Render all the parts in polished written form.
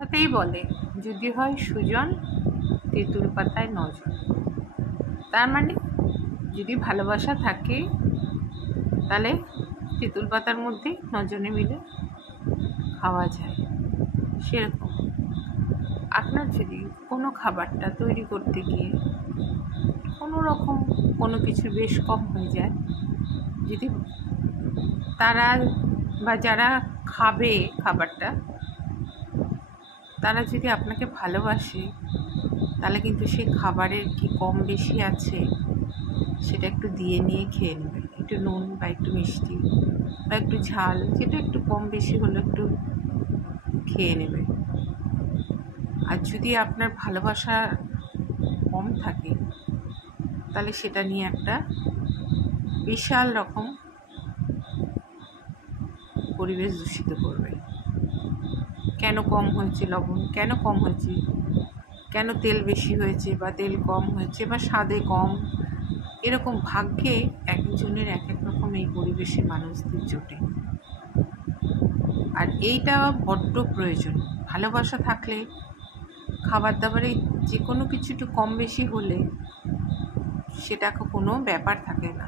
কথাতেই বলে যদি হয় সুজন তেঁতুল পাতায় নজন। তার মানে যদি ভালোবাসা থাকে তাহলে তেঁতুল পাতার মধ্যে নজনে মিলে খাওয়া যায়। সেরকম আপনার যদি কোনো খাবারটা তৈরি করতে গিয়ে কোনো রকম কোনো কিছু বেশ কম হয়ে যায়, যদি তারা বা যারা খাবে খাবারটা তারা যদি আপনাকে ভালোবাসে, তাহলে কিন্তু সেই খাবারের কি কম বেশি আছে সেটা একটু দিয়ে নিয়ে খেয়ে নেবে। একটু নুন বা একটু মিষ্টি বা একটু ঝাল, যেটা একটু কম বেশি হলে একটু খেয়ে নেবে। আর যদি আপনার ভালোবাসা কম থাকে তাহলে সেটা নিয়ে একটা বিশাল রকম পরিবেশ দূষিত করবে। কেন কম হয়েছে লবণ, কেন কম হয়েছে, কেন তেল বেশি হয়েছে বা তেল কম হয়েছে বা স্বাদে কম, এরকম ভাগ্যে একজনের এক এক রকম এই পরিবেশে মানুষদের জোটে। আর এইটা বড্ড প্রয়োজন। ভালোবাসা থাকলে খাবার দাবারে যে কোনো কিছু একটু কম বেশি হলে সেটা কোনো ব্যাপার থাকে না।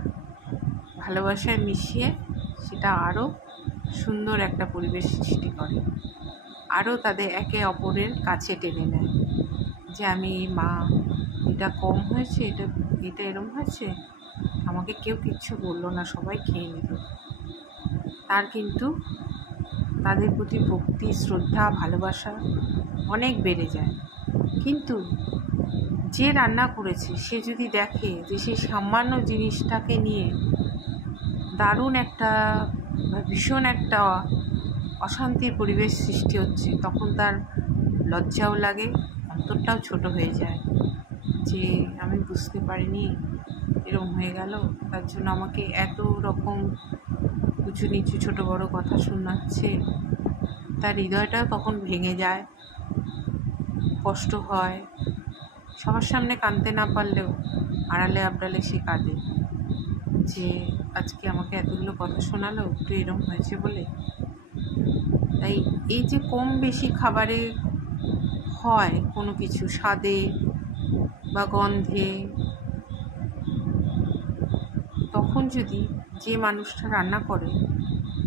ভালোবাসায় মিশিয়ে সেটা আরও সুন্দর একটা পরিবেশ সৃষ্টি করে, আরও তাদের একে অপরের কাছে টেনে নেয়। যে আমি মা, এটা কম হয়েছে, এটা এরম হয়েছে, আমাকে কেউ কিচ্ছু বললো না, সবাই খেয়ে নিল। তার কিন্তু তাদের প্রতি ভক্তি, শ্রদ্ধা, ভালোবাসা অনেক বেড়ে যায়। কিন্তু যে রান্না করেছে সে যদি দেখে যে সেই সামান্য জিনিসটাকে নিয়ে দারুণ একটা ভীষণ একটা অশান্তির পরিবেশ সৃষ্টি হচ্ছে, তখন তার লজ্জাও লাগে, অন্তরটাও ছোট হয়ে যায় যে আমি বুঝতে পারিনি এরকম হয়ে গেল, তার জন্য আমাকে এত রকম উঁচু নিচু ছোট বড় কথা শোনাচ্ছে। তার হৃদয়টাও তখন ভেঙে যায়, কষ্ট হয়। সবার সামনে কাঁদতে না পারলেও আড়ালে আবডালে সে কাঁদে যে আজকে আমাকে এতগুলো কথা শোনালো একটু এরম হয়েছে বলে। তাই এই যে কম বেশি খাবারে হয় কোনো কিছু স্বাদে বা গন্ধে, তখন যদি যে মানুষটা রান্না করে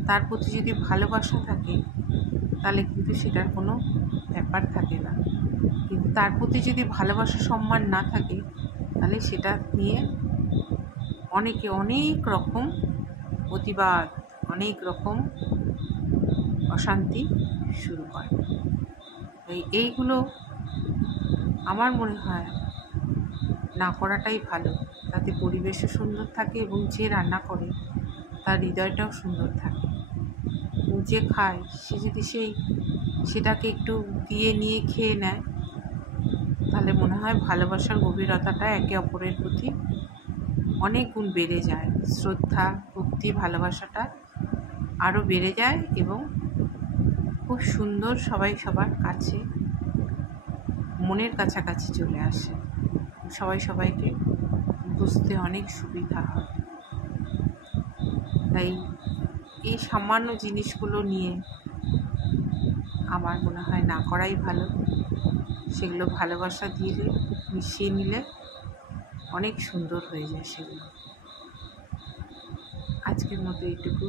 তার প্রতি যদি ভালোবাসা থাকে তাহলে কিন্তু সেটার কোনো ব্যাপার থাকে না। কিন্তু তার প্রতি যদি ভালোবাসা সম্মান না থাকে তাহলে সেটা নিয়ে অনেকে অনেক রকম প্রতিবাদ, অনেক রকম অশান্তি শুরু করে। এইগুলো আমার মনে হয় না করাটাই ভালো, তাতে পরিবেশও সুন্দর থাকে এবং যে রান্না করে তার হৃদয়টাও সুন্দর থাকে। যে খায় সে যদি সেটাকে একটু দিয়ে নিয়ে খেয়ে নেয় তাহলে মনে হয় ভালোবাসার গভীরতাটা একে অপরের প্রতি অনেক গুণ বেড়ে যায়। শ্রদ্ধা, ভক্তি, ভালোবাসাটা আরও বেড়ে যায় এবং খুব সুন্দর সবাই সবার কাছে মনের কাছাকাছি চলে আসে। সবাই সবাইকে বুঝতে অনেক সুবিধা হয়। তাই এই সামান্য জিনিসগুলো নিয়ে আমার মনে হয় না করাই ভালো। সেগুলো ভালোবাসা দিলে, মিশিয়ে নিলে অনেক সুন্দর হয়ে যায় সেগুলো। আজকের মতো এইটুকু।